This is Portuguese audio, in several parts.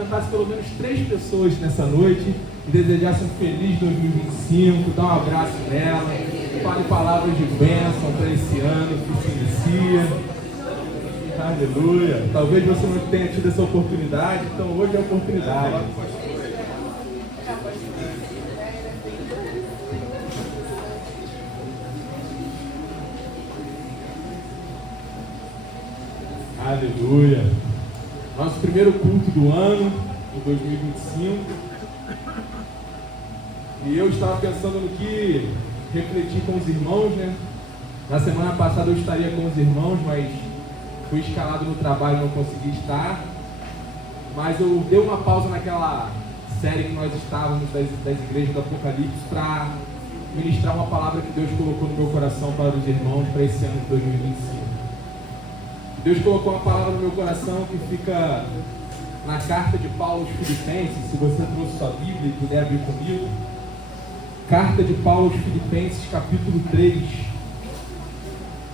cumprimentasse pelo menos 3 pessoas nessa noite e desejasse um feliz 2025, dá um abraço nela, fale palavras de bênção para esse ano que se inicia. Aleluia. Talvez você não tenha tido essa oportunidade, então hoje é a oportunidade. Aleluia. Nosso primeiro culto do ano, de 2025. E eu estava pensando no que refletir com os irmãos, né? Na semana passada eu estaria com os irmãos, mas fui escalado no trabalho e não consegui estar. Mas eu dei uma pausa naquela série que nós estávamos das igrejas do Apocalipse para ministrar uma palavra que Deus colocou no meu coração para os irmãos para esse ano de 2025. Deus colocou uma palavra no meu coração que fica na carta de Paulo aos Filipenses. Se você trouxe sua Bíblia e puder abrir comigo, carta de Paulo aos Filipenses, capítulo 3.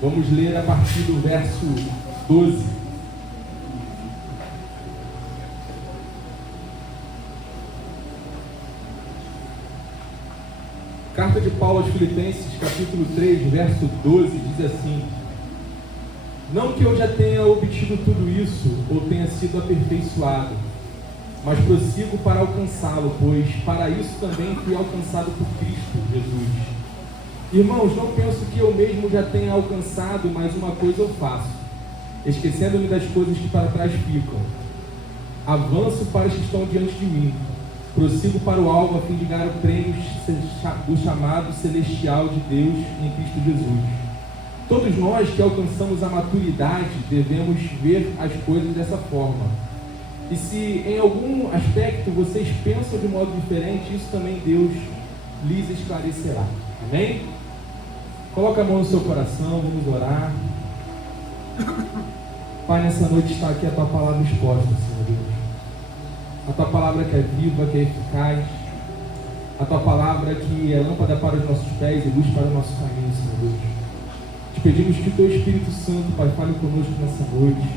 Vamos ler a partir do verso 12. Carta de Paulo aos Filipenses, capítulo 3, verso 12, diz assim: não que eu já tenha obtido tudo isso, ou tenha sido aperfeiçoado, mas prossigo para alcançá-lo, pois para isso também fui alcançado por Cristo Jesus. Irmãos, não penso que eu mesmo já tenha alcançado, mas uma coisa eu faço, esquecendo-me das coisas que para trás ficam. Avanço para as que estão diante de mim, prossigo para o alvo a fim de ganhar o prêmio do chamado celestial de Deus em Cristo Jesus. Todos nós que alcançamos a maturidade devemos ver as coisas dessa forma. E se em algum aspecto vocês pensam de modo diferente, isso também Deus lhes esclarecerá. Amém? Coloca a mão no seu coração, vamos orar. Pai, nessa noite está aqui a Tua palavra exposta, Senhor Deus. A Tua palavra que é viva, que é eficaz. A Tua palavra que é lâmpada para os nossos pés e luz para o nosso caminho, Senhor Deus. Te pedimos que o Teu Espírito Santo, Pai, fale conosco nessa noite.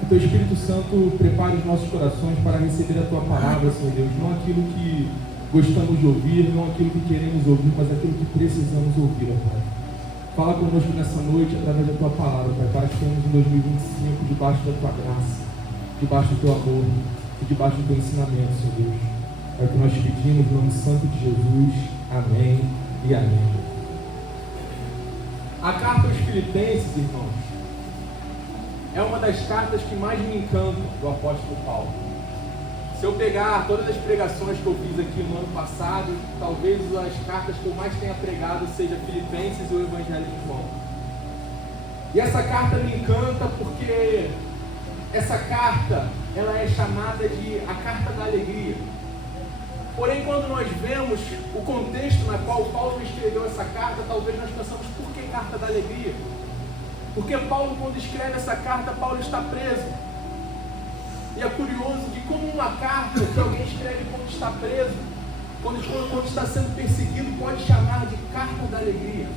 Que o Teu Espírito Santo prepare os nossos corações para receber a Tua palavra, Senhor Deus. Não aquilo que gostamos de ouvir, não aquilo que queremos ouvir, mas aquilo que precisamos ouvir, ó Pai. Fala conosco nessa noite através da Tua palavra, Pai, para que tenhamos em 2025 debaixo da Tua graça, debaixo do Teu amor e debaixo do Teu ensinamento, Senhor Deus. É o que nós pedimos no nome santo de Jesus. Amém e amém. A carta aos Filipenses, irmãos, é uma das cartas que mais me encantam do apóstolo Paulo. Se eu pegar todas as pregações que eu fiz aqui no ano passado, talvez as cartas que eu mais tenha pregado seja Filipenses e o Evangelho de João. E essa carta me encanta porque essa carta, ela é chamada de a carta da alegria. Porém, quando nós vemos o contexto na qual Paulo escreveu essa carta, talvez nós pensamos, por que carta da alegria? Porque Paulo, quando escreve essa carta, Paulo está preso. E é curioso que como uma carta que alguém escreve quando está preso, quando está sendo perseguido, pode chamar de carta da alegria.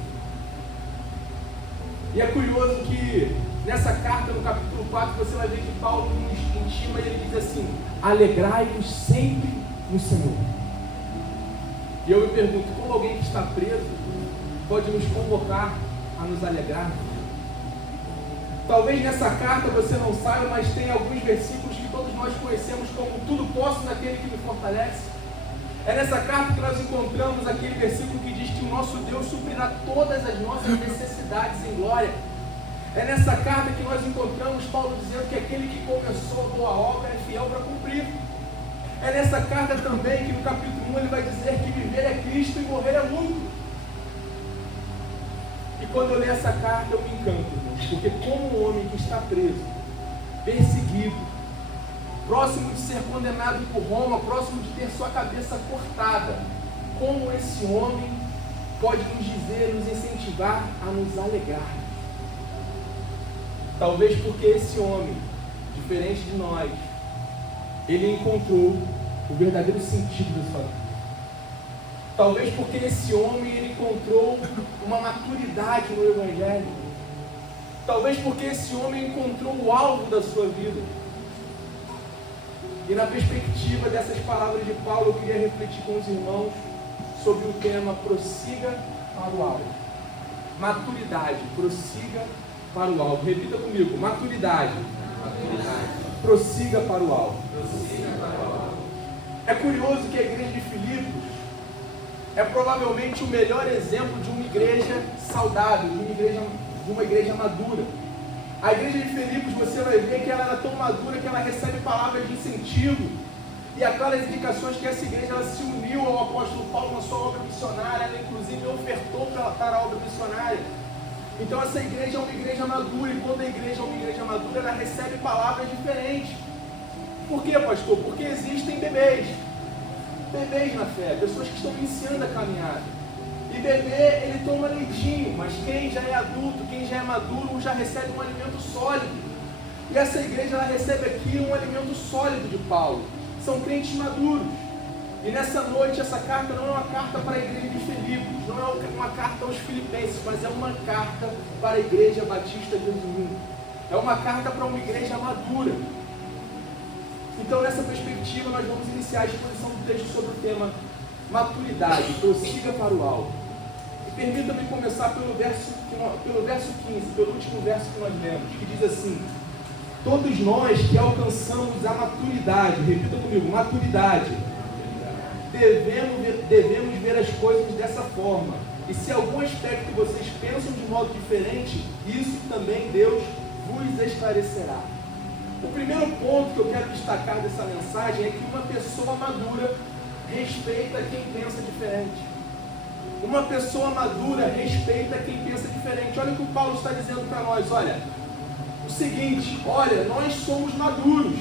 E é curioso que nessa carta, no capítulo 4, você vai ver que Paulo nos intima e ele diz assim: alegrai-vos sempre no Senhor. E eu me pergunto, como alguém que está preso pode nos convocar a nos alegrar? Talvez nessa carta você não saiba, mas tem alguns versículos que todos nós conhecemos como tudo posso naquele que me fortalece. É nessa carta que nós encontramos aquele versículo que diz que o nosso Deus suprirá todas as nossas necessidades em glória. É nessa carta que nós encontramos Paulo dizendo que aquele que começou a boa obra é fiel para cumprir. É nessa carta também que no capítulo 1 ele vai dizer que viver é Cristo e morrer é lucro. E quando eu leio essa carta eu me encanto, irmãos, porque como um homem que está preso, perseguido, próximo de ser condenado por Roma, próximo de ter sua cabeça cortada, como esse homem pode nos dizer, nos incentivar a nos alegrar? Talvez porque esse homem, diferente de nós, ele encontrou o verdadeiro sentido da sua vida. Talvez porque esse homem ele encontrou uma maturidade no Evangelho. Talvez porque esse homem encontrou o alvo da sua vida. E na perspectiva dessas palavras de Paulo, eu queria refletir com os irmãos sobre o tema prossiga para o alvo. Maturidade, prossiga para o alvo. Repita comigo, maturidade. Prossiga para o alvo. É curioso que a igreja de Filipos é provavelmente o melhor exemplo de uma igreja saudável, de uma igreja madura. A igreja de Filipos, você vai ver que ela era tão madura que ela recebe palavras de incentivo e há claras indicações que essa igreja ela se uniu ao apóstolo Paulo na sua obra missionária, ela inclusive ofertou para a obra missionária. Então essa igreja é uma igreja madura, e quando a igreja é uma igreja madura, ela recebe palavras diferentes. Por quê, pastor? Porque existem bebês na fé, pessoas que estão iniciando a caminhada. E bebê, ele toma leitinho, mas quem já é adulto, quem já é maduro, já recebe um alimento sólido. E essa igreja, ela recebe aqui um alimento sólido de Paulo. São crentes maduros. E nessa noite, essa carta não é uma carta para a igreja de Filipos, não é uma carta aos filipenses, mas é uma carta para a igreja batista de Jesus. É uma carta para uma igreja madura. Então, nessa perspectiva, nós vamos iniciar a exposição do texto sobre o tema maturidade, prossiga para o alvo. E permita-me começar pelo verso 15, pelo último verso que nós lemos, que diz assim: todos nós que alcançamos a maturidade, repita comigo, maturidade, devemos ver as coisas dessa forma. E se algum aspecto vocês pensam de modo diferente, isso também Deus vos esclarecerá. O primeiro ponto que eu quero destacar dessa mensagem é que uma pessoa madura respeita quem pensa diferente. Uma pessoa madura respeita quem pensa diferente. Olha o que o Paulo está dizendo para nós. Olha, o seguinte, olha, nós somos maduros,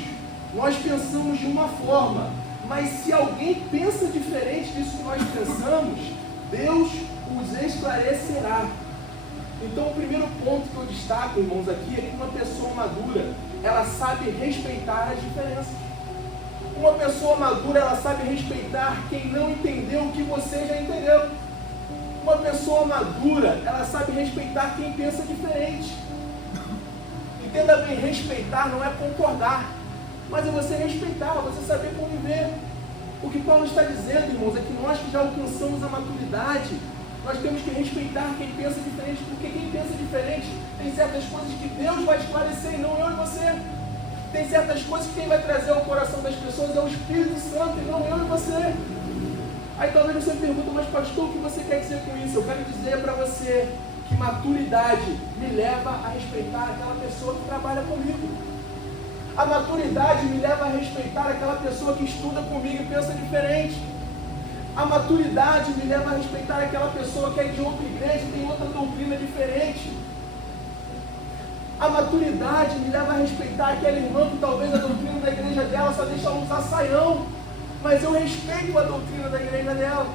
nós pensamos de uma forma, mas se alguém pensa diferente disso que nós pensamos, Deus os esclarecerá. Então o primeiro ponto que eu destaco, irmãos, aqui é que uma pessoa madura, ela sabe respeitar as diferenças. Uma pessoa madura, ela sabe respeitar quem não entendeu o que você já entendeu. Uma pessoa madura, ela sabe respeitar quem pensa diferente. Entenda bem, respeitar não é concordar, mas é você respeitar, você saber conviver. O que Paulo está dizendo, irmãos, é que nós que já alcançamos a maturidade, nós temos que respeitar quem pensa diferente, porque quem pensa diferente tem certas coisas que Deus vai esclarecer e não eu e você. Tem certas coisas que quem vai trazer ao coração das pessoas é o Espírito Santo e não eu e você. Aí talvez você me pergunte, mas pastor, o que você quer dizer com isso? Eu quero dizer para você que maturidade me leva a respeitar aquela pessoa que trabalha comigo. A maturidade me leva a respeitar aquela pessoa que estuda comigo e pensa diferente. A maturidade me leva a respeitar aquela pessoa que é de outra igreja e tem outra doutrina diferente. A maturidade me leva a respeitar aquela irmã que talvez a doutrina da igreja dela só deixa ela usar saião, mas eu respeito a doutrina da igreja dela.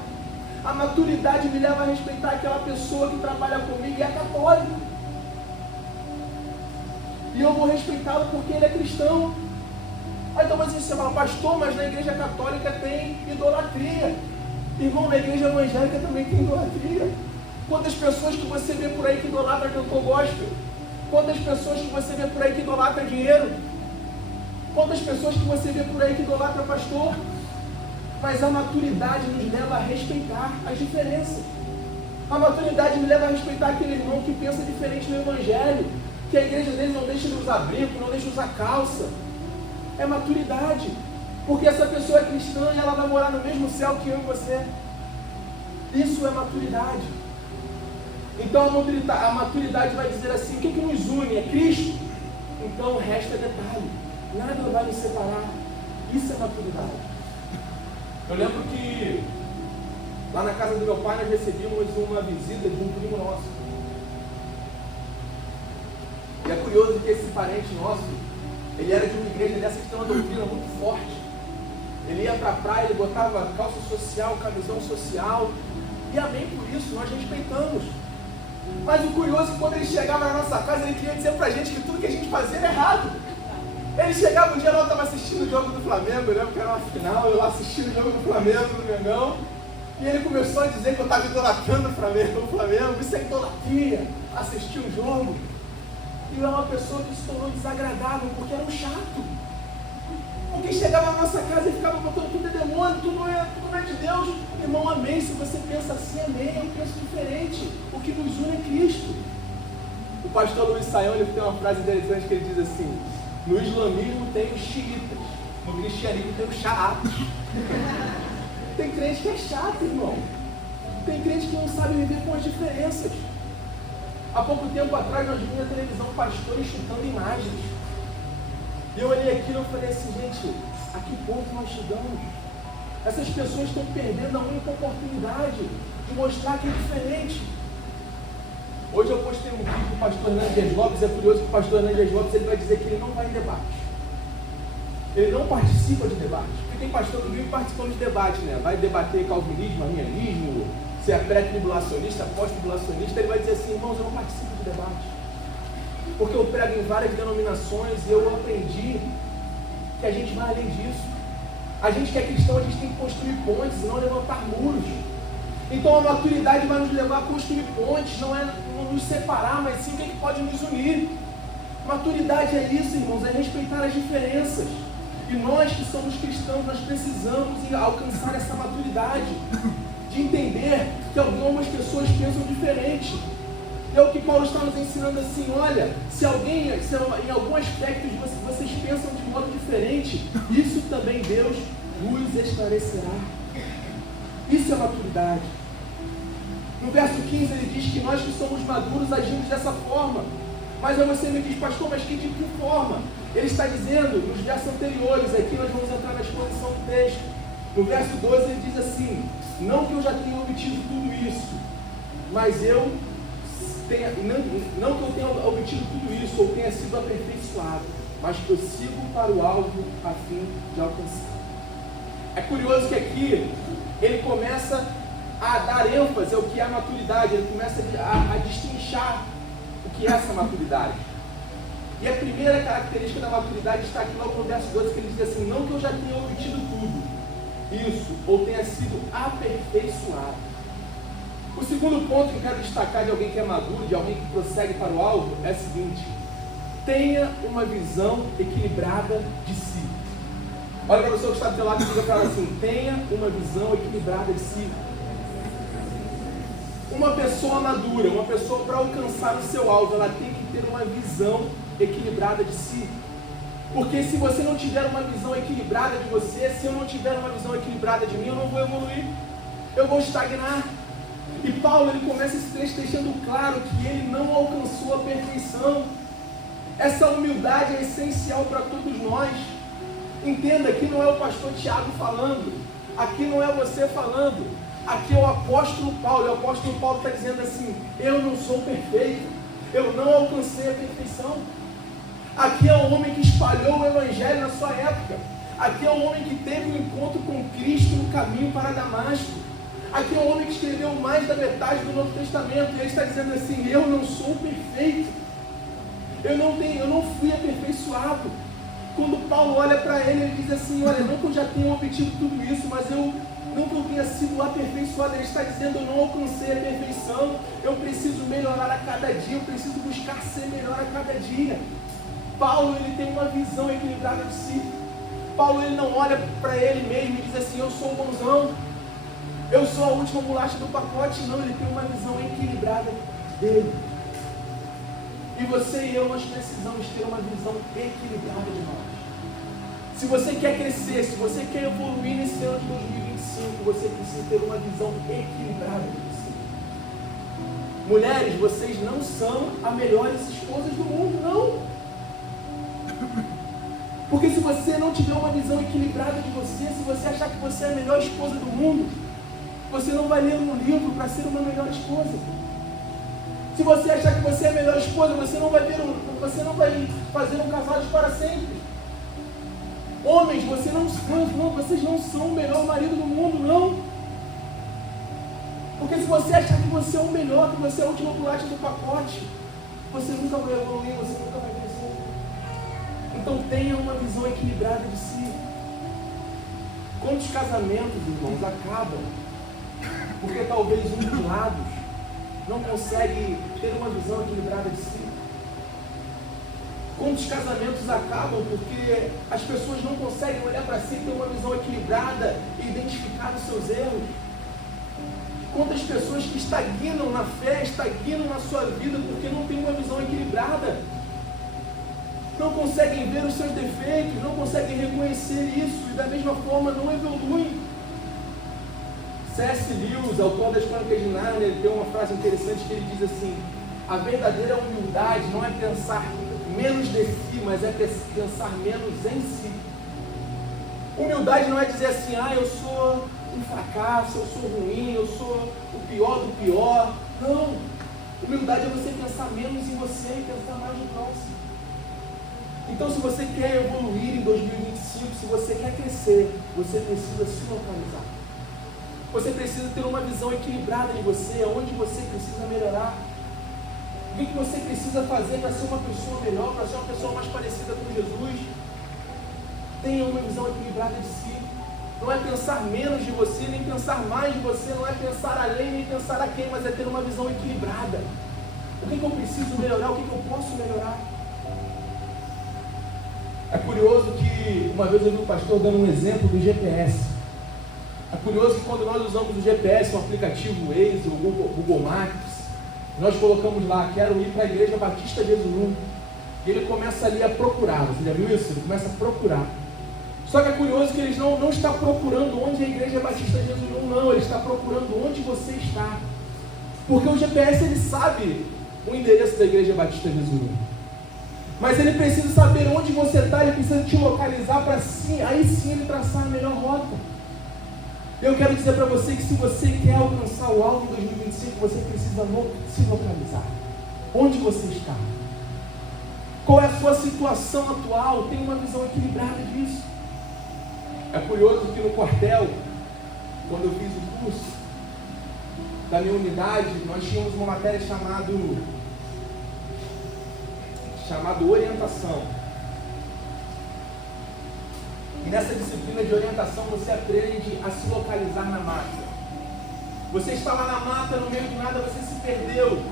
A maturidade me leva a respeitar aquela pessoa que trabalha comigo e é católico. E eu vou respeitá-lo porque ele é cristão. Aí talvez você fala, pastor, mas na igreja católica tem idolatria. Irmão, na igreja evangélica também tem idolatria. Quantas pessoas que você vê por aí que idolatra cantor gospel? Quantas pessoas que você vê por aí que idolatra dinheiro? Quantas pessoas que você vê por aí que idolatra pastor? Mas a maturidade nos leva a respeitar as diferenças. A maturidade me leva a respeitar aquele irmão que pensa diferente no evangelho, que a igreja dele não deixa ele usar brinco, não deixa usar calça. É maturidade. Porque essa pessoa é cristã e ela vai morar no mesmo céu que eu e você. Isso é maturidade. Então a maturidade vai dizer assim, o que nos une? É Cristo? Então o resto é detalhe. Nada vai nos separar. Isso é maturidade. Eu lembro que lá na casa do meu pai nós recebíamos uma visita de um primo nosso. E é curioso que esse parente nosso, ele era de uma igreja dessa que tem uma doutrina muito forte. Ele ia para a praia, ele botava calça social, camisão social. E amém por isso, nós respeitamos. Mas o curioso é que quando ele chegava na nossa casa, ele queria dizer pra gente que tudo que a gente fazia era errado. Ele chegava um dia lá, eu estava assistindo o jogo do Flamengo, eu lembro que era uma final, eu lá assistindo o jogo do Flamengo, do Mengão, e ele começou a dizer que eu estava idolatrando o Flamengo, isso é idolatria, assistir o jogo. E eu era uma pessoa que se tornou desagradável, porque era um chato. Porque chegava na nossa casa e ficava botando tudo é demônio, tudo não é de Deus. Irmão, amém. Se você pensa assim, amém. Eu penso diferente. O que nos une é Cristo. O pastor Luiz Saião, ele tem uma frase interessante que ele diz assim: no islamismo tem os xiitas, no cristianismo tem os charatos. Tem crente que é chato, irmão. Tem crente que não sabe viver com as diferenças. Há pouco tempo atrás nós vimos na televisão pastores chutando imagens. E eu olhei aquilo e falei assim, gente, a que ponto nós chegamos? Essas pessoas estão perdendo a única oportunidade de mostrar que é diferente. Hoje eu postei um vídeo do pastor Hernandes Lopes. É curioso que o pastor Hernandes Lopes ele vai dizer que ele não vai em debate. Ele não participa de debate. Porque tem pastor que vive participando de debate, né? Vai debater calvinismo, arianismo, se é pré-tribulacionista, pós-tribulacionista. Ele vai dizer assim, irmãos, eu não participo de debate. Porque eu prego em várias denominações e eu aprendi que a gente vai além disso. A gente que é cristão, a gente tem que construir pontes e não levantar muros. Então a maturidade vai nos levar a construir pontes, não é nos separar, mas sim o que pode nos unir. Maturidade é isso, irmãos, é respeitar as diferenças. E nós que somos cristãos, nós precisamos alcançar essa maturidade de entender que algumas pessoas pensam diferente. É o que Paulo está nos ensinando assim, olha, se em algum aspecto vocês pensam de modo diferente, isso também Deus nos esclarecerá. Isso é maturidade. No verso 15 ele diz que nós que somos maduros agimos dessa forma. Mas aí você me diz, pastor, mas de que forma? Ele está dizendo, nos versos anteriores, aqui nós vamos entrar na exposição do texto. No verso 12 ele diz assim, não que eu já tenha obtido tudo isso, mas não que eu tenha obtido tudo isso, ou tenha sido aperfeiçoado, mas que eu sigo para o alvo a fim de alcançar. É curioso que aqui ele começa a dar ênfase ao que é a maturidade, ele começa a destrinchar o que é essa maturidade. E a primeira característica da maturidade está aqui logo no verso 12, que ele diz assim, não que eu já tenha obtido tudo isso, ou tenha sido aperfeiçoado. O segundo ponto que eu quero destacar de alguém que é maduro, de alguém que prossegue para o alvo, é o seguinte: tenha uma visão equilibrada de si. Olha para a pessoa que está do seu lado e diga para ela assim, tenha uma visão equilibrada de si. Uma pessoa madura, uma pessoa para alcançar o seu alvo, ela tem que ter uma visão equilibrada de si. Porque se você não tiver uma visão equilibrada de você, se eu não tiver uma visão equilibrada de mim, eu não vou evoluir, eu vou estagnar. E Paulo ele começa esse texto deixando claro que ele não alcançou a perfeição. Essa humildade é essencial para todos nós. Entenda, aqui não é o pastor Tiago falando, aqui não é você falando, aqui é o apóstolo Paulo. E o apóstolo Paulo está dizendo assim, eu não sou perfeito, eu não alcancei a perfeição. Aqui é o homem que espalhou o evangelho na sua época. Aqui é o homem que teve um encontro com Cristo no caminho para Damasco. Aqui é o homem que escreveu mais da metade do Novo Testamento. E ele está dizendo assim, eu não sou perfeito. Eu não fui aperfeiçoado. Quando Paulo olha para ele, ele diz assim, olha, não que eu já tenha obtido tudo isso, mas não que eu tenha sido aperfeiçoado. Ele está dizendo, eu não alcancei a perfeição. Eu preciso melhorar a cada dia, eu preciso buscar ser melhor a cada dia. Paulo, ele tem uma visão equilibrada de si. Paulo, ele não olha para ele mesmo e diz assim, eu sou o bonzão, eu sou a última bolacha do pacote. Não, ele tem uma visão equilibrada dele. E você e eu, nós precisamos ter uma visão equilibrada de nós. Se você quer crescer, se você quer evoluir nesse ano de 2025, você precisa ter uma visão equilibrada de você. Mulheres, vocês não são as melhores esposas do mundo, não. Porque se você não tiver uma visão equilibrada de você, se você achar que você é a melhor esposa do mundo, você não vai ler um livro para ser uma melhor esposa. Se você achar que você é a melhor esposa, você não vai fazer um casados para sempre. Homens, vocês não são o melhor marido do mundo, não. Porque se você achar que você é o melhor, que você é a última bolacha do pacote, você nunca vai evoluir, você nunca vai crescer. Então tenha uma visão equilibrada de si. Quantos casamentos, irmãos, acabam porque talvez um dos lados não consegue ter uma visão equilibrada de si? Quantos casamentos acabam porque as pessoas não conseguem olhar para si e ter uma visão equilibrada e identificar os seus erros? Quantas pessoas que estagnam na fé, estagnam na sua vida porque não tem uma visão equilibrada? Não conseguem ver os seus defeitos, não conseguem reconhecer isso e da mesma forma não evoluem. C.S. Lewis, autor das Crônicas de Nárnia, ele tem uma frase interessante que ele diz assim: a verdadeira humildade não é pensar menos de si, mas é pensar menos em si. Humildade não é dizer assim, eu sou um fracasso, eu sou ruim, eu sou o pior do pior. Não. Humildade é você pensar menos em você e pensar mais no próximo. Então, se você quer evoluir em 2025, se você quer crescer, você precisa se localizar. Você precisa ter uma visão equilibrada de você, onde você precisa melhorar. O que você precisa fazer para ser uma pessoa melhor, para ser uma pessoa mais parecida com Jesus? Tenha uma visão equilibrada de si. Não é pensar menos de você, nem pensar mais de você, não é pensar além, nem pensar a quem, mas é ter uma visão equilibrada. O que eu preciso melhorar, o que eu posso melhorar? É curioso que uma vez eu vi um pastor dando um exemplo do GPS. É curioso que quando nós usamos o GPS, o aplicativo Waze, o Google Maps, nós colocamos lá, quero ir para a Igreja Batista Jesurum. E ele começa ali a procurar. Você já viu isso? Ele começa a procurar. Só que é curioso que ele não está procurando onde a Igreja Batista Jesurum, não. Ele está procurando onde você está. Porque o GPS, ele sabe o endereço da Igreja Batista Jesurum. Mas ele precisa saber onde você está, ele precisa te localizar para sim, aí sim ele traçar a melhor rota. Eu quero dizer para você que se você quer alcançar o alvo em 2025, você precisa se localizar. Onde você está? Qual é a sua situação atual? Tem uma visão equilibrada disso. É curioso que no quartel, quando eu fiz o curso da minha unidade, nós tínhamos uma matéria chamada orientação. E nessa disciplina de orientação você aprende a se localizar na mata. Você está lá na mata, no meio do nada, você se perdeu.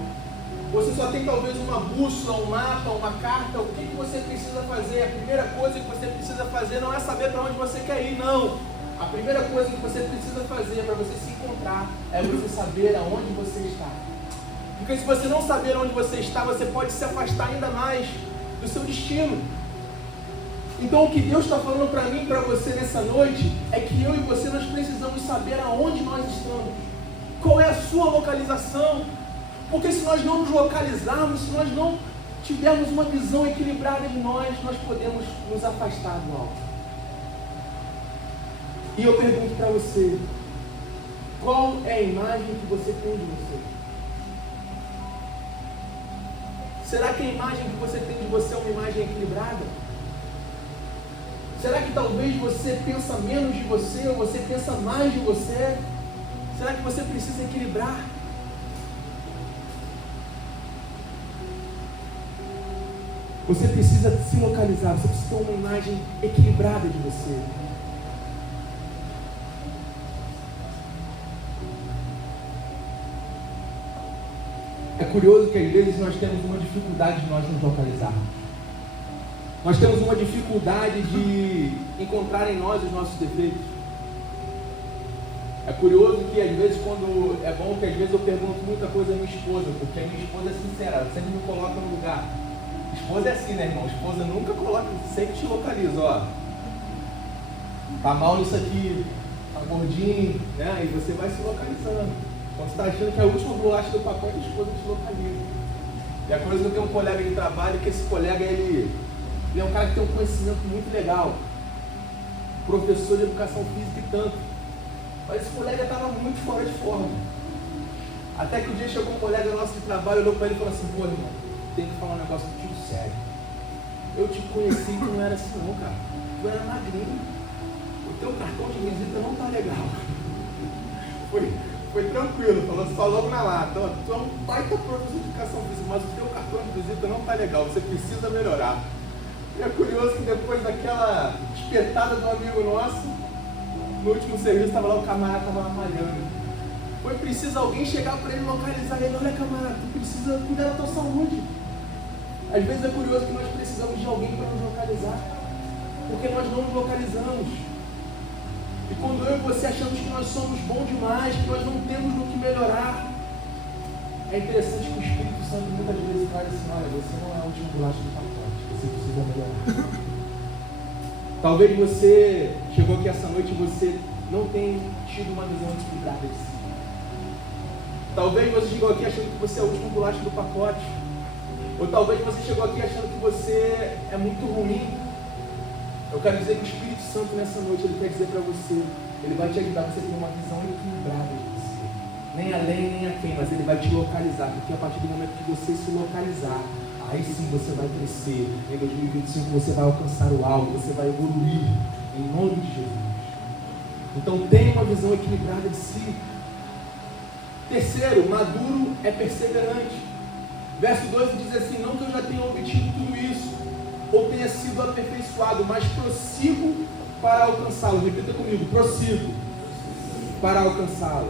Você só tem talvez uma bússola, um mapa, uma carta. O que você precisa fazer? A primeira coisa que você precisa fazer não é saber para onde você quer ir, não. A primeira coisa que você precisa fazer para você se encontrar é você saber aonde você está. Porque se você não saber onde você está, você pode se afastar ainda mais do seu destino. Então o que Deus está falando para mim e para você nessa noite é que eu e você nós precisamos saber aonde nós estamos. Qual é a sua localização? Porque se nós não nos localizarmos, se nós não tivermos uma visão equilibrada de nós podemos nos afastar do alvo. E eu pergunto para você, qual é a imagem que você tem de você? Será que a imagem que você tem de você é uma imagem equilibrada? Será que talvez você pensa menos de você ou você pensa mais de você? Será que você precisa equilibrar? Você precisa se localizar, você precisa ter uma imagem equilibrada de você. É curioso que às vezes nós temos uma dificuldade de nós nos localizarmos. Nós temos uma dificuldade de encontrar em nós os nossos defeitos. É curioso que às vezes é bom que às vezes eu pergunto muita coisa à minha esposa, porque a minha esposa é sincera, ela sempre me coloca no lugar. Esposa é assim, né, irmão? Esposa nunca coloca, sempre te localiza, ó. Tá mal nisso aqui, tá gordinho, né? E você vai se localizando. Quando você está achando que é a última bolacha do pacote, a esposa te localiza. E a coisa que eu tenho um colega de trabalho, que esse colega, ele é um cara que tem um conhecimento muito legal. Professor de educação física e tanto. Mas esse colega estava muito fora de forma. Até que um dia chegou um colega nosso de trabalho, olhou para ele e falou assim, pô, irmão, tem que falar um negócio contigo sério. Eu te conheci que não era assim não, cara. Tu era magrinho. O teu cartão de visita não tá legal. Foi tranquilo, falou só logo na lata. Tu é um baita professor de educação física, mas o teu cartão de visita não tá legal, você precisa melhorar. E é curioso que depois daquela espetada do amigo nosso, no último serviço estava lá, o camarada estava malhando. Foi preciso alguém chegar para ele localizar ele, olha camarada, tu precisa cuidar da tua saúde. Às vezes é curioso que nós precisamos de alguém para nos localizar, porque nós não nos localizamos. E quando eu e você achamos que nós somos bons demais, que nós não temos no que melhorar, é interessante que o Espírito Santo muitas vezes traz assim: olha, você não é a última bolacha do pacote, você precisa melhorar. Talvez você chegou aqui essa noite e você não tenha tido uma visão equilibrada de si. Talvez você chegou aqui achando que você é a última bolacha do pacote. Ou talvez você chegou aqui achando que você é muito ruim. Eu quero dizer que o Espírito Santo nessa noite, ele quer dizer para você, ele vai te ajudar a você ter uma visão equilibrada de você. Nem além, nem a quem, mas ele vai te localizar, porque a partir do momento que você se localizar, aí sim você vai crescer. Em 2025 você vai alcançar o alvo, você vai evoluir, em nome de Jesus. Então tenha uma visão equilibrada de si. Terceiro, maduro é perseverante. Verso 12 diz assim: não que eu já tenha obtido tudo isso, ou tenha sido aperfeiçoado, mas prossigo para alcançá-lo. Repita comigo: prossigo para alcançá-lo.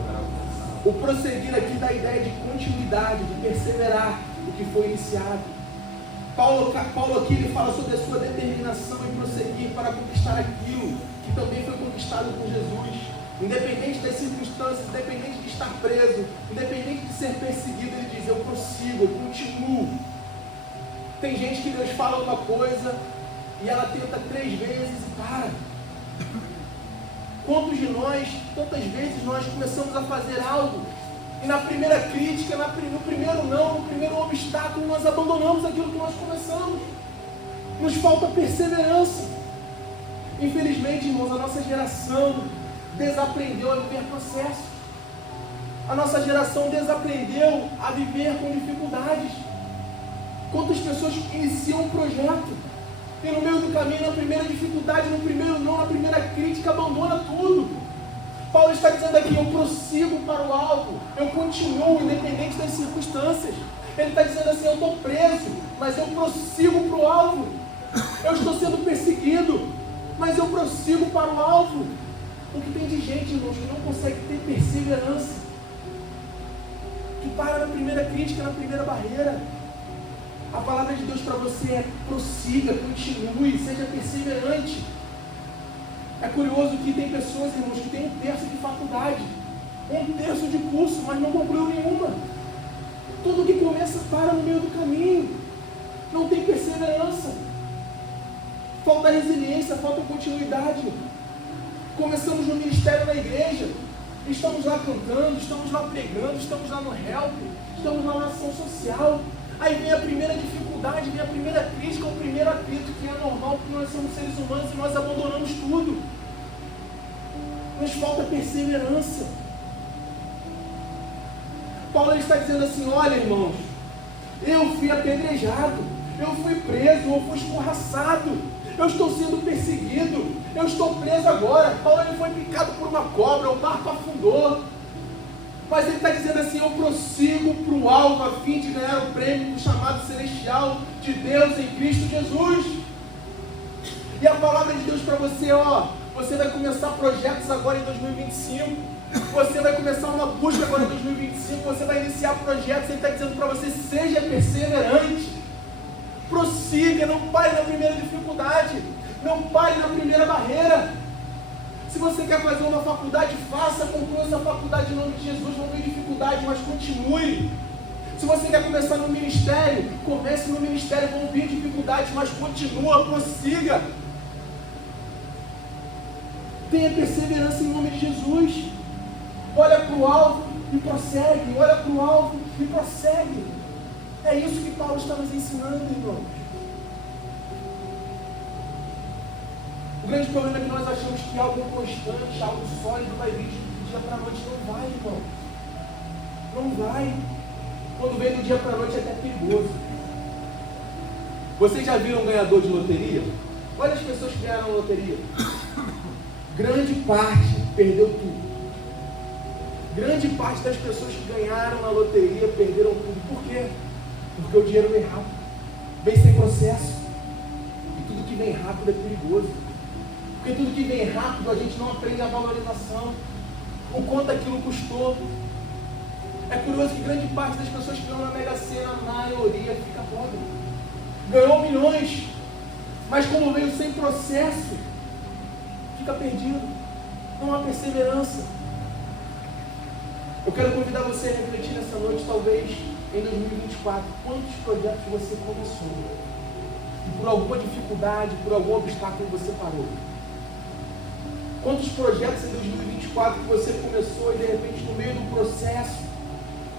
O prosseguir aqui dá a ideia de continuidade, de perseverar o que foi iniciado. Paulo aqui ele fala sobre a sua determinação em prosseguir para conquistar aquilo que também foi conquistado por Jesus. Independente das circunstâncias, independente de estar preso, independente de ser perseguido, ele diz: eu prossigo, eu continuo. Tem gente que Deus fala uma coisa e ela tenta 3 vezes e para. Quantos de nós, tantas vezes nós começamos a fazer algo e na primeira crítica, no primeiro não, no primeiro obstáculo, nós abandonamos aquilo que nós começamos. Nos falta perseverança. Infelizmente, irmãos, a nossa geração desaprendeu a viver processos. A nossa geração desaprendeu a viver com dificuldades. Quantas pessoas iniciam um projeto e no meio do caminho, na primeira dificuldade, no primeiro não, na primeira crítica, abandona tudo. Paulo está dizendo aqui: eu prossigo para o alvo, eu continuo independente das circunstâncias. Ele está dizendo assim: eu estou preso, mas eu prossigo para o alvo. Eu estou sendo perseguido, mas eu prossigo para o alvo. O que tem de gente, irmãos, que não consegue ter perseverança, que para na primeira crítica, na primeira barreira. A palavra de Deus para você é: prossiga, continue, seja perseverante. É curioso que tem pessoas, irmãos, que têm 1/3 de faculdade, 1/3 de curso, mas não concluiu nenhuma. Tudo que começa para no meio do caminho. Não tem perseverança. Falta resiliência, falta continuidade. Começamos no ministério na igreja, estamos lá cantando, estamos lá pregando, estamos lá no help, estamos lá na ação social. Aí vem a primeira dificuldade, vem a primeira crítica, o primeiro atrito, que é normal, porque nós somos seres humanos e nós abandonamos tudo. Nos falta perseverança. Paulo está dizendo assim: olha, irmãos, eu fui apedrejado, eu fui preso, eu fui escorraçado, eu estou sendo perseguido, eu estou preso agora. Paulo ele foi picado por uma cobra, o barco afundou. Mas ele está dizendo assim: eu prossigo para o alvo a fim de ganhar o prêmio do chamado celestial de Deus em Cristo Jesus. E a palavra de Deus para você, você vai começar projetos agora em 2025, você vai começar uma busca agora em 2025, você vai iniciar projetos. Ele está dizendo para você: seja perseverante, prossiga, não pare na primeira dificuldade, não pare na primeira barreira. Se você quer fazer uma faculdade, faça, conclua essa faculdade em nome de Jesus. Não tem dificuldade, mas continue. Se você quer começar no ministério, comece no ministério. Vão vir dificuldades, mas continua, prossiga. Tenha perseverança em nome de Jesus. Olha para o alvo e prossegue. Olha para o alvo e prossegue. É isso que Paulo está nos ensinando, irmãos. O grande problema é que nós achamos que algo constante, algo sólido vai vir do dia para a noite. Não vai, irmão. Não vai. Quando vem do dia para a noite é até perigoso. Vocês já viram um ganhador de loteria? Olha as pessoas que ganharam a loteria. Grande parte perdeu tudo. Grande parte das pessoas que ganharam na loteria perderam tudo. Por quê? Porque o dinheiro vem rápido. Vem sem processo. E tudo que vem rápido é perigoso. Porque tudo que vem rápido a gente não aprende a valorização. O quanto aquilo custou. É curioso que grande parte das pessoas que ganham na Mega Sena, a maioria fica pobre. ganhou milhões, mas como veio sem processo, fica perdido, não há perseverança. Eu quero convidar você a refletir nessa noite, talvez em 2024, quantos projetos você começou e por alguma dificuldade, por algum obstáculo você parou. Quantos projetos em 2024 que você começou e de repente no meio do processo,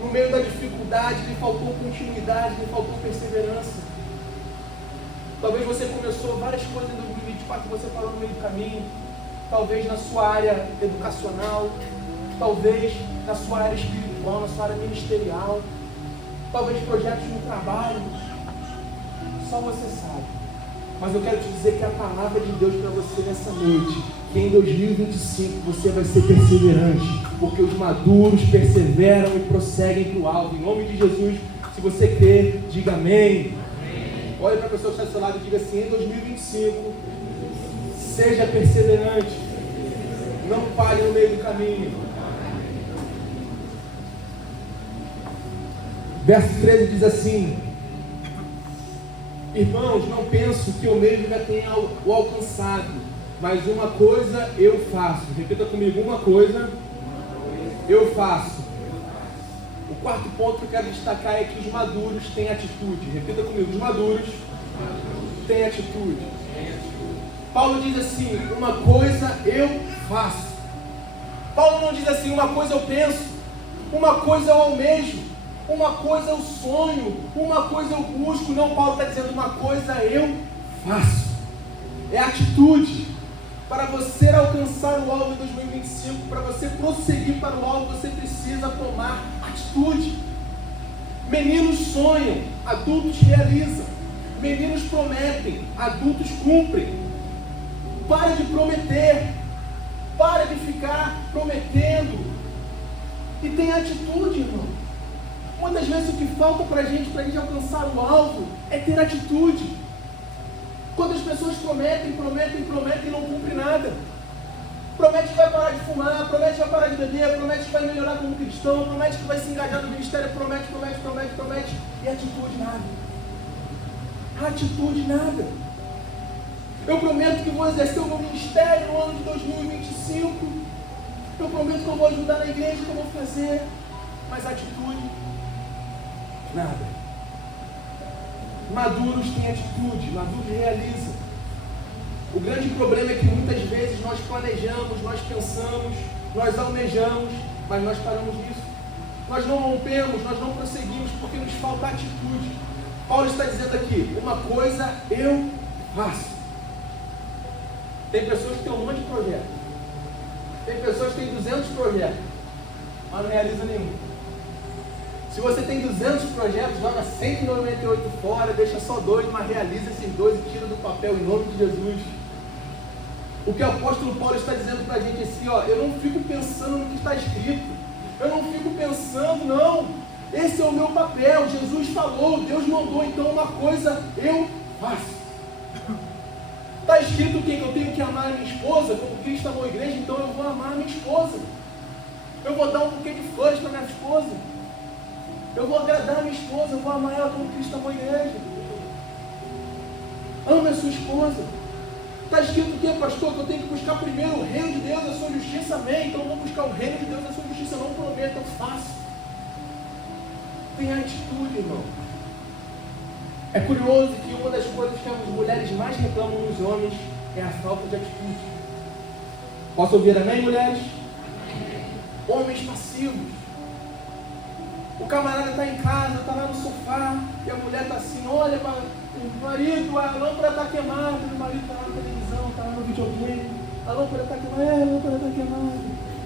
no meio da dificuldade, lhe faltou continuidade, lhe faltou perseverança. Talvez você começou várias coisas em 2024 e você parou no meio do caminho. Talvez na sua área educacional, talvez na sua área espiritual, na sua área ministerial, talvez projetos no trabalho. Só você sabe. Mas eu quero te dizer que a palavra de Deus para você nessa noite, que em 2025 você vai ser perseverante, porque os maduros perseveram e prosseguem para o alvo. Em nome de Jesus, se você crer, diga amém. Amém. Olhe para a pessoa que está do seu lado e diga assim: em 2025, seja perseverante, não pare no meio do caminho. Verso 13 diz assim: irmãos, não penso que eu mesmo já tenha o alcançado, mas uma coisa eu faço. Repita comigo: uma coisa eu faço. O quarto ponto que eu quero destacar é que os maduros têm atitude. Repita comigo: os maduros têm atitude. Paulo diz assim: uma coisa eu faço. Paulo não diz assim: uma coisa eu penso, uma coisa eu almejo, uma coisa eu sonho, uma coisa eu busco. Não, Paulo está dizendo: uma coisa eu faço. É atitude. Para você alcançar o alvo em 2025, para você prosseguir para o alvo, você precisa tomar atitude. Meninos sonham, adultos realizam. Meninos prometem, adultos cumprem. Para de prometer, para de ficar prometendo e tenha atitude, irmão. Muitas vezes o que falta para a gente alcançar o alvo é ter atitude. Quando as pessoas prometem e não cumprem nada. Promete que vai parar de fumar, promete que vai parar de beber, promete que vai melhorar como cristão, promete que vai se engajar no ministério, promete, e atitude nada. Atitude nada. Eu prometo que vou exercer o meu ministério no ano de 2025. Eu prometo que eu vou ajudar na igreja, que eu vou fazer. Mas atitude, nada. Maduros têm atitude, maduros realizam. O grande problema é que muitas vezes nós planejamos, nós pensamos, nós almejamos, mas nós paramos nisso. Nós não rompemos, nós não prosseguimos porque nos falta atitude. Paulo está dizendo aqui: uma coisa eu faço. Tem pessoas que têm um monte de projetos. Tem pessoas que têm 200 projetos, mas não realiza nenhum. Se você tem 200 projetos, joga 198 fora, deixa só 2, mas realiza esses 2 e tira do papel em nome de Jesus. O que o apóstolo Paulo está dizendo para a gente é assim: ó, eu não fico pensando no que está escrito. Eu não fico pensando, não. Esse é o meu papel. Jesus falou, Deus mandou, então uma coisa eu faço. Está escrito o quê? Que eu tenho que amar a minha esposa, como Cristo amou a igreja, então eu vou amar a minha esposa. Eu vou dar um buquê de flores para minha esposa. Eu vou agradar a minha esposa, eu vou amar ela como Cristo amou a igreja. Ame a sua esposa. Está escrito o quê, pastor? Que eu tenho que buscar primeiro o reino de Deus e a sua justiça, amém? Então eu vou buscar o reino de Deus e a sua justiça. Eu não prometo, eu faço. Tenha atitude, irmão. É curioso que uma das coisas que as mulheres mais reclamam nos homens é a falta de atitude. Posso ouvir amém, mulheres? Homens passivos. O camarada está em casa, está lá no sofá, e a mulher está assim: olha para o marido, a lâmpada está queimada, e o marido está lá na televisão, está lá no videogame, a lâmpada está queimada, a lâmpada está queimada,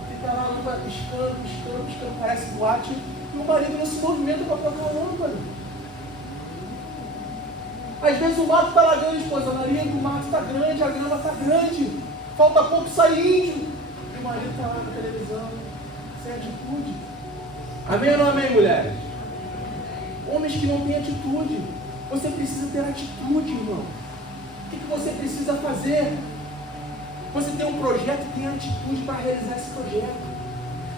e está lá a lâmpada piscando, parece boate, e o marido não se movimenta para apagar a lâmpada. Às vezes o mato está lá grande, esposa, marido, o mato está grande, a grama está grande, falta pouco sair índio, e o marido está lá na televisão, sem atitude. Amém ou não amém, mulheres? Homens que não têm atitude. Você precisa ter atitude, irmão. O que você precisa fazer? Você tem um projeto e tem atitude para realizar esse projeto.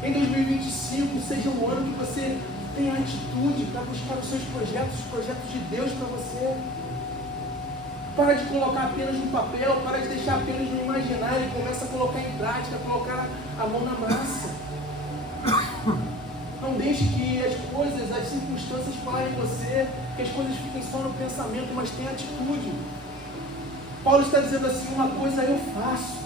Em 2025, seja um ano que você tenha atitude para buscar os seus projetos, os projetos de Deus para você. Para de colocar apenas no papel, para de deixar apenas no imaginário e começa a colocar em prática, colocar a mão na massa. Não deixe que as coisas, as circunstâncias falem em você, que as coisas fiquem só no pensamento, mas tenha atitude. Paulo está dizendo assim, uma coisa eu faço.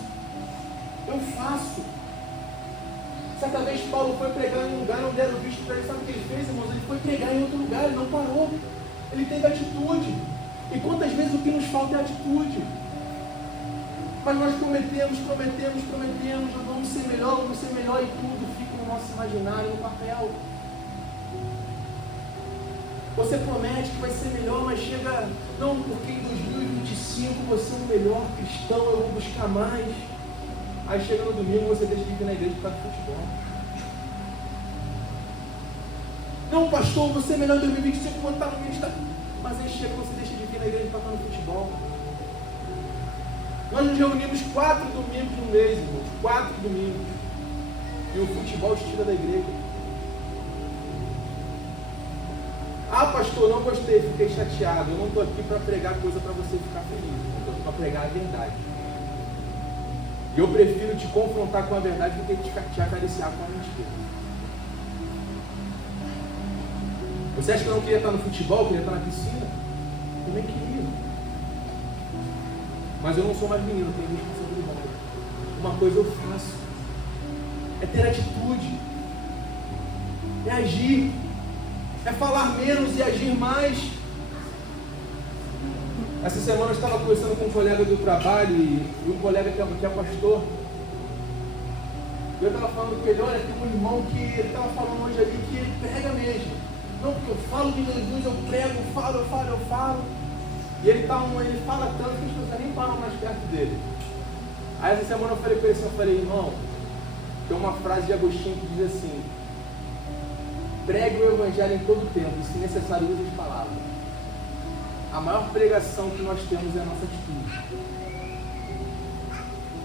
Certa vez Paulo foi pregar em um lugar, não deram visto para ele, sabe o que ele fez, irmãos? Ele foi pregar em outro lugar, ele não parou. Ele teve atitude. E quantas vezes o que nos falta é atitude? Mas nós prometemos, nós vamos ser melhor e tudo fica no nosso imaginário, no papel. Você promete que vai ser melhor, mas chega, não, porque em 2025 você é o melhor cristão, eu vou buscar mais. Aí chega no domingo, você deixa de vir na igreja por causa do futebol. Não, pastor, você é melhor em 2025 quando está no ministério. Mas aí chega, você deixa de vir na igreja para estar no futebol. Nós nos reunimos 4 domingos no mês, irmãos. 4 domingos. E o futebol tira da igreja. Ah, pastor, não gostei, fiquei chateado. Eu não estou aqui para pregar coisa para você ficar feliz. Eu estou aqui para pregar a verdade. E eu prefiro te confrontar com a verdade do que te acariciar com a mentira. Você acha que eu não queria estar no futebol, queria estar na piscina? Eu nem queria. Mas eu não sou mais menino, eu tenho responsabilidade. Uma coisa eu faço. É ter atitude. É agir. É falar menos e agir mais. Essa semana eu estava conversando com um colega do trabalho e um colega que é pastor. E eu estava falando com ele, olha, tem um irmão que ele estava falando hoje ali que ele prega mesmo. Não, porque eu falo de Jesus, eu prego, eu falo. E ele fala tanto que as pessoas nem param mais perto dele. Aí essa semana eu falei com ele assim, irmão, tem uma frase de Agostinho que diz assim, pregue o evangelho em todo tempo, e se necessário use as palavras. A maior pregação que nós temos é a nossa atitude.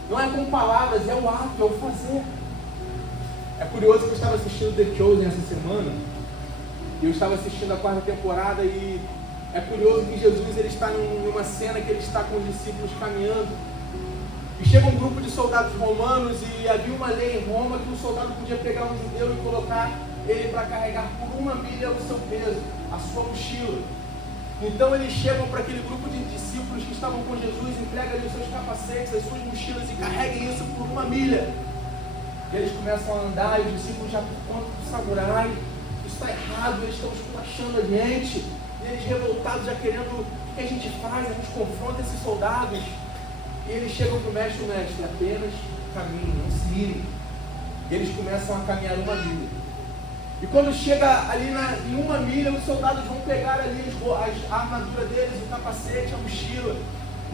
Não é com palavras, é o ato, é o fazer. É curioso que eu estava assistindo The Chosen essa semana, e eu estava assistindo a 4ª temporada, e é curioso que Jesus ele está numa cena que ele está com os discípulos caminhando, e chega um grupo de soldados romanos, e havia uma lei em Roma que um soldado podia pegar um judeu e colocar ele para carregar por 1 milha o seu peso, a sua mochila. Então eles chegam para aquele grupo de discípulos que estavam com Jesus, entregam os seus capacetes, as suas mochilas e carreguem isso por 1 milha. E eles começam a andar, e os discípulos já por conta do samurai, isso está errado, eles estão esculachando a gente. E eles revoltados, já querendo, o que a gente faz? A gente confronta esses soldados. E eles chegam para o mestre, apenas caminhem, não se irem. E eles começam a caminhar 1 milha. E quando chega ali em 1 milha, os soldados vão pegar ali a armadura deles, o capacete, a mochila.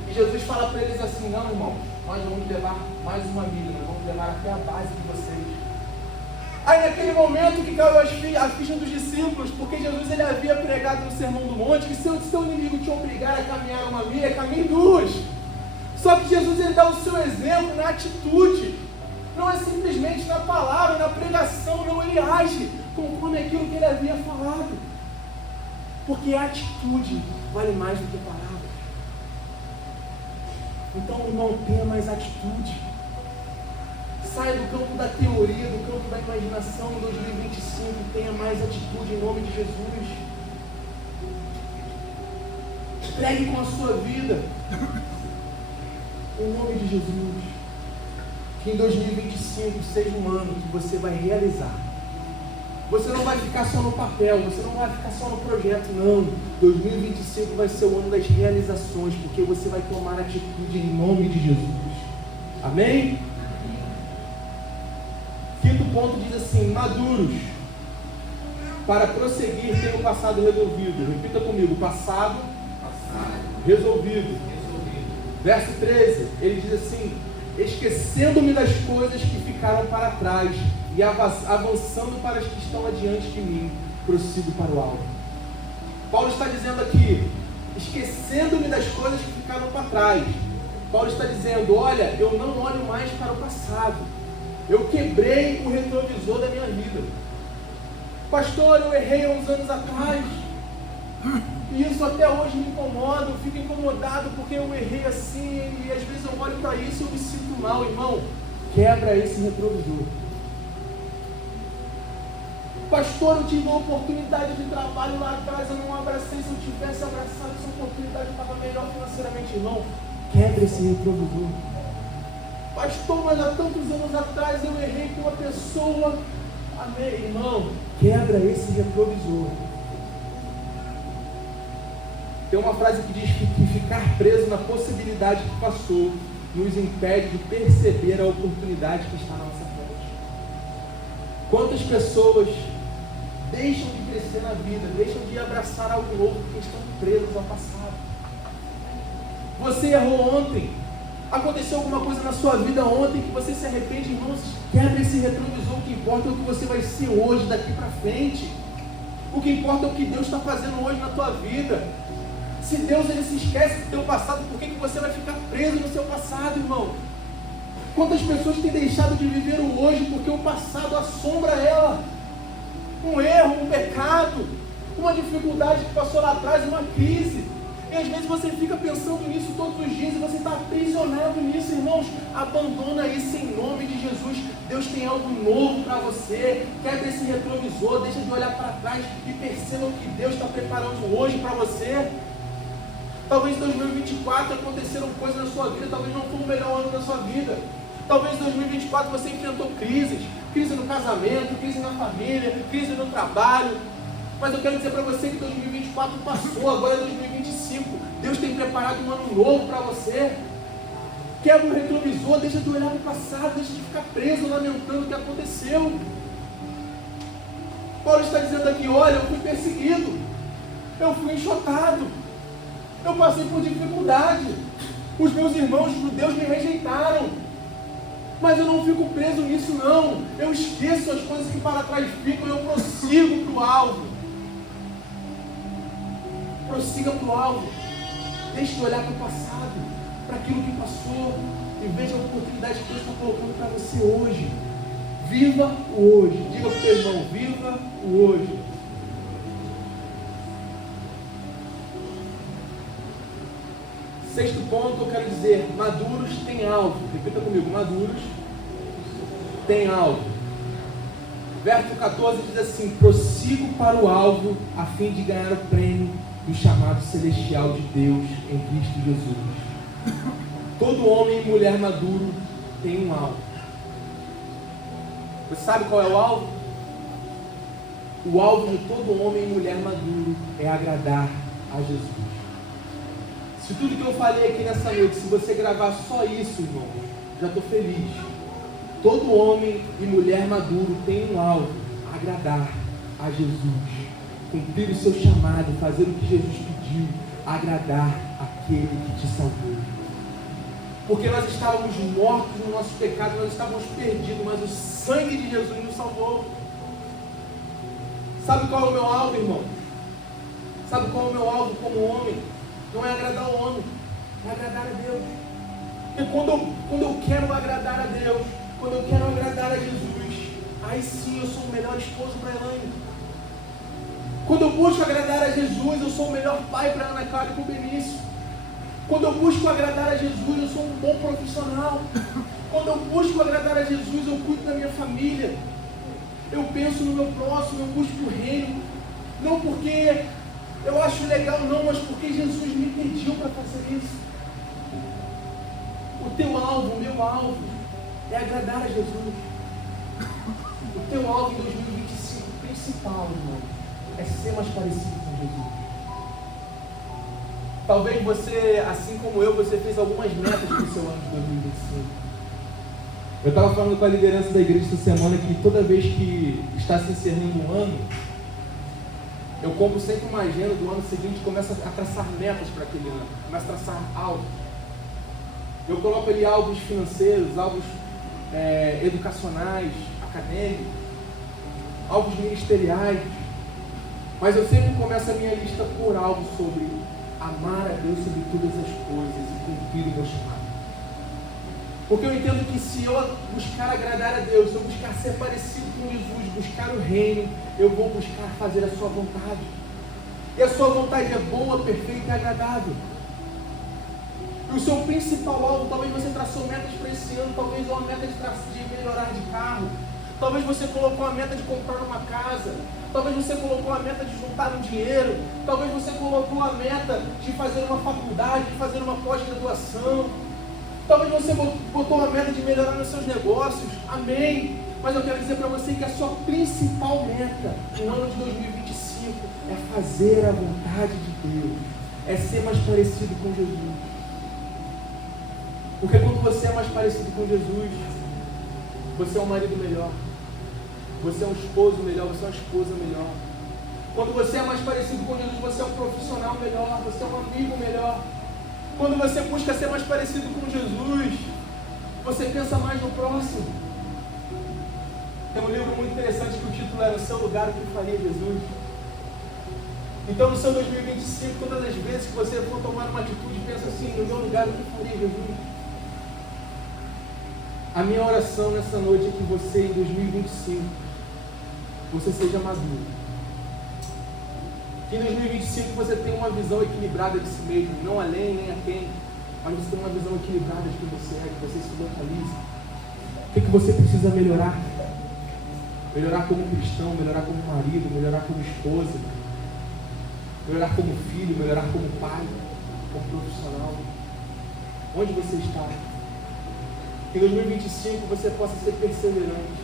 E Jesus fala para eles assim, não, irmãos, nós vamos levar mais 1 milha, nós vamos levar até a base de vocês. Aí naquele momento que caiu a ficha dos discípulos, porque Jesus ele havia pregado no Sermão do Monte, que se o seu inimigo te obrigar a caminhar 1 milha, caminhe 2. Só que Jesus ele dá o seu exemplo na atitude. Não é simplesmente na palavra, na pregação, não, ele age conforme aquilo que ele havia falado. Porque a atitude vale mais do que palavras. Então, irmão, tenha mais atitude. Saia do campo da teoria, do campo da imaginação em 2025, tenha mais atitude em nome de Jesus. Pregue com a sua vida. Em nome de Jesus. Que em 2025 seja um ano que você vai realizar. Você não vai ficar só no papel, você não vai ficar só no projeto, não. 2025 vai ser o ano das realizações, porque você vai tomar atitude em nome de Jesus. Amém? 5º ponto diz assim, maduros, para prosseguir tem o passado resolvido. Repita comigo, passado resolvido. Verso 13, ele diz assim, esquecendo-me das coisas que ficaram para trás e avançando para as que estão adiante de mim, prossigo para o alto. Paulo está dizendo aqui, esquecendo-me das coisas que ficaram para trás. Paulo está dizendo, olha, eu não olho mais para o passado. Eu quebrei o retrovisor da minha vida. Pastor, eu errei há uns anos atrás. E isso até hoje me incomoda, eu fico incomodado porque eu errei assim, e às vezes eu olho para isso e eu me sinto mal, irmão. Quebra esse retrovisor. Pastor, eu tive uma oportunidade de trabalho lá atrás, eu não abracei. Se eu tivesse abraçado essa oportunidade, eu estava melhor financeiramente, irmão. Quebra esse retrovisor. Pastor, mas há tantos anos atrás eu errei com uma pessoa. Amém, irmão. Quebra esse retrovisor. Tem uma frase que diz que ficar preso na possibilidade que passou nos impede de perceber a oportunidade que está na nossa frente. Quantas pessoas deixam de crescer na vida, deixam de abraçar algo novo porque estão presos ao passado? Você errou ontem, aconteceu alguma coisa na sua vida ontem que você se arrepende, irmãos, quebra esse retrovisor. O que importa é o que você vai ser hoje, daqui para frente. O que importa é o que Deus está fazendo hoje na tua vida. Se Deus ele se esquece do teu passado, por que você vai ficar preso no seu passado, irmão? Quantas pessoas têm deixado de viver o hoje porque o passado assombra ela? Um erro, um pecado, uma dificuldade que passou lá atrás, uma crise. E às vezes você fica pensando nisso todos os dias e você está aprisionado nisso, irmãos. Abandona isso em nome de Jesus. Deus tem algo novo para você. Quebra esse retrovisor, deixa de olhar para trás e perceba o que Deus está preparando hoje para você. Talvez em 2024 aconteceram coisas na sua vida, talvez não foi o melhor ano da sua vida. Talvez em 2024 você enfrentou crises, crise no casamento, crise na família, crise no trabalho. Mas eu quero dizer para você que 2024 passou, agora é 2025. Deus tem preparado um ano novo para você. Quebra o retrovisor, deixa de olhar no passado, deixa de ficar preso, lamentando o que aconteceu. Paulo está dizendo aqui, olha, eu fui perseguido, eu fui enxotado, eu passei por dificuldade, os meus irmãos judeus me rejeitaram, mas eu não fico preso nisso não, eu esqueço as coisas que para trás ficam, eu prossigo para o alvo. Prossiga para o alvo, deixe de olhar para o passado, para aquilo que passou, e veja a oportunidade que Deus está colocando para você hoje. Viva o hoje, diga para o teu irmão, viva o hoje. Sexto ponto, eu quero dizer, maduros têm alvo. Repita comigo, maduros têm alvo. Verso 14 diz assim, prossigo para o alvo, a fim de ganhar o prêmio do chamado celestial de Deus em Cristo Jesus. Todo homem e mulher maduro tem um alvo. Você sabe qual é o alvo? O alvo de todo homem e mulher maduro é agradar a Jesus. Se tudo que eu falei aqui nessa noite, se você gravar só isso, irmão, já estou feliz. Todo homem e mulher maduro tem um alvo, agradar a Jesus, cumprir o seu chamado, fazer o que Jesus pediu, agradar aquele que te salvou. Porque nós estávamos mortos no nosso pecado, nós estávamos perdidos, mas o sangue de Jesus nos salvou. Sabe qual é o meu alvo, irmão? Sabe qual é o meu alvo como homem? Não é agradar o homem, é agradar a Deus. Porque quando eu quero agradar a Deus, quando eu quero agradar a Jesus, aí sim eu sou o melhor esposo para Elaine. Quando eu busco agradar a Jesus, eu sou o melhor pai para Ana Clara e para o Benício. Quando eu busco agradar a Jesus, eu sou um bom profissional. Quando eu busco agradar a Jesus, eu cuido da minha família. Eu penso no meu próximo, eu busco o reino. Não porque eu acho legal não, mas porque Jesus me pediu para fazer isso. O teu alvo, o meu alvo, é agradar a Jesus. O teu alvo em 2025, principal, irmão, é ser mais parecido com Jesus. Talvez você, assim como eu, você fez algumas metas para o seu ano de 2025. Eu estava falando com a liderança da igreja essa semana que toda vez que está se encerrando um ano, eu compro sempre uma agenda do ano seguinte e começo a traçar metas para aquele ano. Começo a traçar alvos. Eu coloco ali alvos financeiros, alvos educacionais, acadêmicos, alvos ministeriais. Mas eu sempre começo a minha lista por algo sobre amar a Deus sobre todas as coisas e cumprir o meu chamado. Porque eu entendo que se eu buscar agradar a Deus, se eu buscar ser parecido com Jesus, buscar o reino, eu vou buscar fazer a sua vontade. E a sua vontade é boa, perfeita e agradável. E o seu principal alvo, talvez você traçou metas para esse ano, talvez uma meta de melhorar de carro, talvez você colocou a meta de comprar uma casa, talvez você colocou a meta de juntar um dinheiro, talvez você colocou a meta de fazer uma faculdade, de fazer uma pós-graduação, talvez você botou a meta de melhorar nos seus negócios, amém. Mas eu quero dizer para você que a sua principal meta no ano de 2025 é fazer a vontade de Deus, é ser mais parecido com Jesus. Porque quando você é mais parecido com Jesus, você é um marido melhor, você é um esposo melhor, você é uma esposa melhor. Quando você é mais parecido com Jesus, você é um profissional melhor, você é um amigo melhor. Quando você busca ser mais parecido com Jesus, você pensa mais no próximo. Tem um livro muito interessante que o título é No Seu Lugar, o que faria Jesus? Então no seu 2025, todas as vezes que você for tomar uma atitude, pensa assim, no meu lugar, o que faria Jesus? A minha oração nessa noite é que você, em 2025, você seja maduro. Que em 2025 você tenha uma visão equilibrada de si mesmo, não além nem a quem, mas você tenha uma visão equilibrada de quem você é, que você se localize. O que você precisa melhorar? Melhorar como cristão, melhorar como marido, melhorar como esposa, melhorar como filho, melhorar como pai, como profissional. Onde você está? Que em 2025 você possa ser perseverante.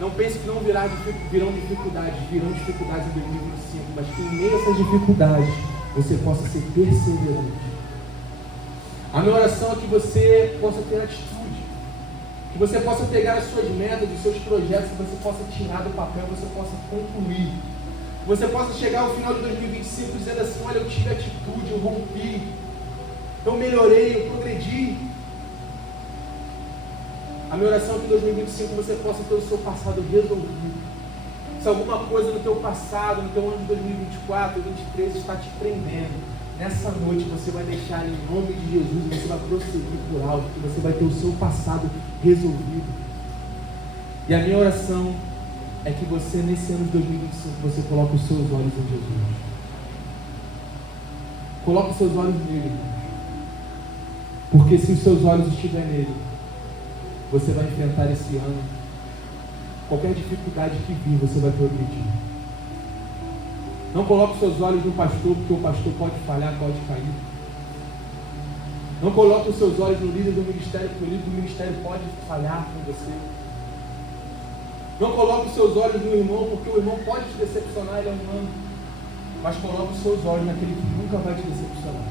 Não pense que não virão dificuldades em 2025, mas que em meio a essas dificuldades você possa ser perseverante. A minha oração é que você possa ter atitude, que você possa pegar as suas metas, os seus projetos, que você possa tirar do papel, que você possa concluir, que você possa chegar ao final de 2025 dizendo assim: olha, eu tive atitude, eu rompi, eu melhorei, eu progredi. A minha oração é que em 2025 você possa ter o seu passado resolvido. Se alguma coisa no teu passado, no teu ano de 2024, 2023 está te prendendo, nessa noite você vai deixar em nome de Jesus, você vai prosseguir por alto, que você vai ter o seu passado resolvido. E a minha oração é que você, nesse ano de 2025, você coloque os seus olhos em Jesus. Coloque os seus olhos nele. Porque se os seus olhos estiverem nele, você vai enfrentar esse ano. Qualquer dificuldade que vir, você vai progredir. Não coloque os seus olhos no pastor, porque o pastor pode falhar, pode cair. Não coloque os seus olhos no líder do ministério, porque o líder do ministério pode falhar com você. Não coloque os seus olhos no irmão, porque o irmão pode te decepcionar, ele é humano. Mas coloque os seus olhos naquele que nunca vai te decepcionar,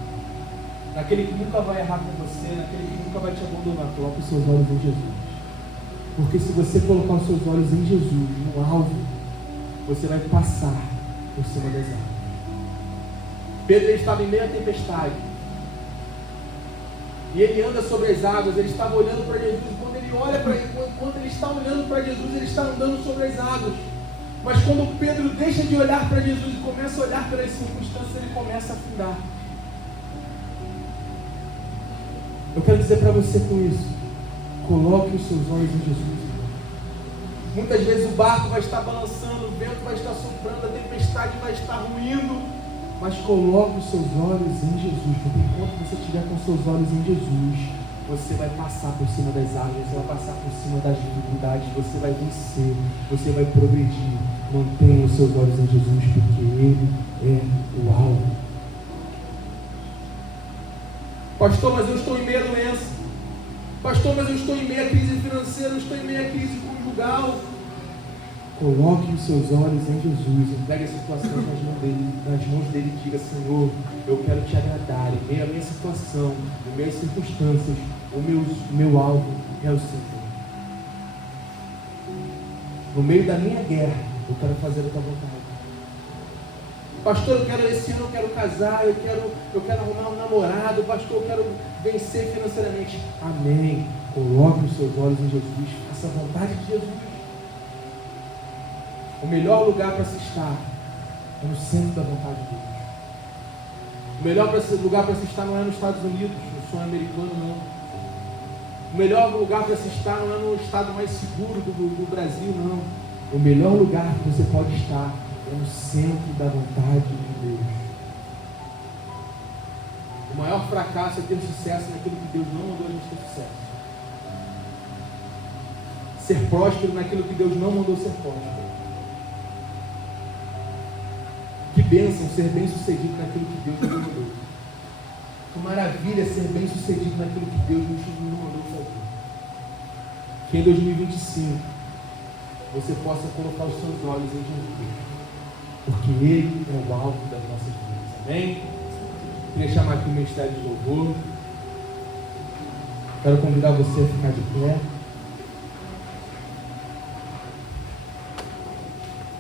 naquele que nunca vai errar com você, naquele que nunca vai te abandonar. Coloque os seus olhos em Jesus. Porque se você colocar os seus olhos em Jesus, no alvo, você vai passar por cima das águas. Pedro estava em meio à tempestade. E ele anda sobre as águas, ele estava olhando para Jesus. E quando ele olha para ele, enquanto ele está olhando para Jesus, ele está andando sobre as águas. Mas quando Pedro deixa de olhar para Jesus e começa a olhar pelas circunstâncias, ele começa a afundar. Eu quero dizer para você com isso: coloque os seus olhos em Jesus. Muitas vezes o barco vai estar balançando, o vento vai estar soprando, a tempestade vai estar ruindo, mas coloque os seus olhos em Jesus, porque enquanto você estiver com os seus olhos em Jesus, você vai passar por cima das águas, você vai passar por cima das dificuldades, você vai vencer, você vai progredir. Mantenha os seus olhos em Jesus, porque Ele é o alvo. Pastor, mas eu estou em meio à doença. Pastor, mas eu estou em meio à crise financeira, eu estou em meio à crise conjugal. Coloque os seus olhos em Jesus, entregue a situação nas mãos dele e diga: Senhor, eu quero te agradar. Em meio à minha situação, em meio às circunstâncias, o meu alvo é o Senhor. No meio da minha guerra, eu quero fazer a tua vontade. Pastor, esse ano eu quero casar, eu quero arrumar um namorado. Pastor, eu quero vencer financeiramente. Amém. Coloque os seus olhos em Jesus, faça a vontade de Jesus. O melhor lugar para se estar é no centro da vontade de Deus. O melhor lugar para se estar não é nos Estados Unidos, no sonho americano, não. O melhor lugar para se estar não é no estado mais seguro do Brasil, não. O melhor lugar que você pode estar é no centro da vontade de Deus. O maior fracasso é ter sucesso naquilo que Deus não mandou a gente ter sucesso. Ser próspero naquilo que Deus não mandou ser próspero. Que bênção ser bem sucedido naquilo que Deus não mandou. Que maravilha ser bem sucedido naquilo que Deus não mandou fazer. Que em 2025 você possa colocar os seus olhos em Jesus, porque Ele é o alvo das nossas vidas. Amém? Queria chamar aqui o Ministério de Louvor. Quero convidar você a ficar de pé.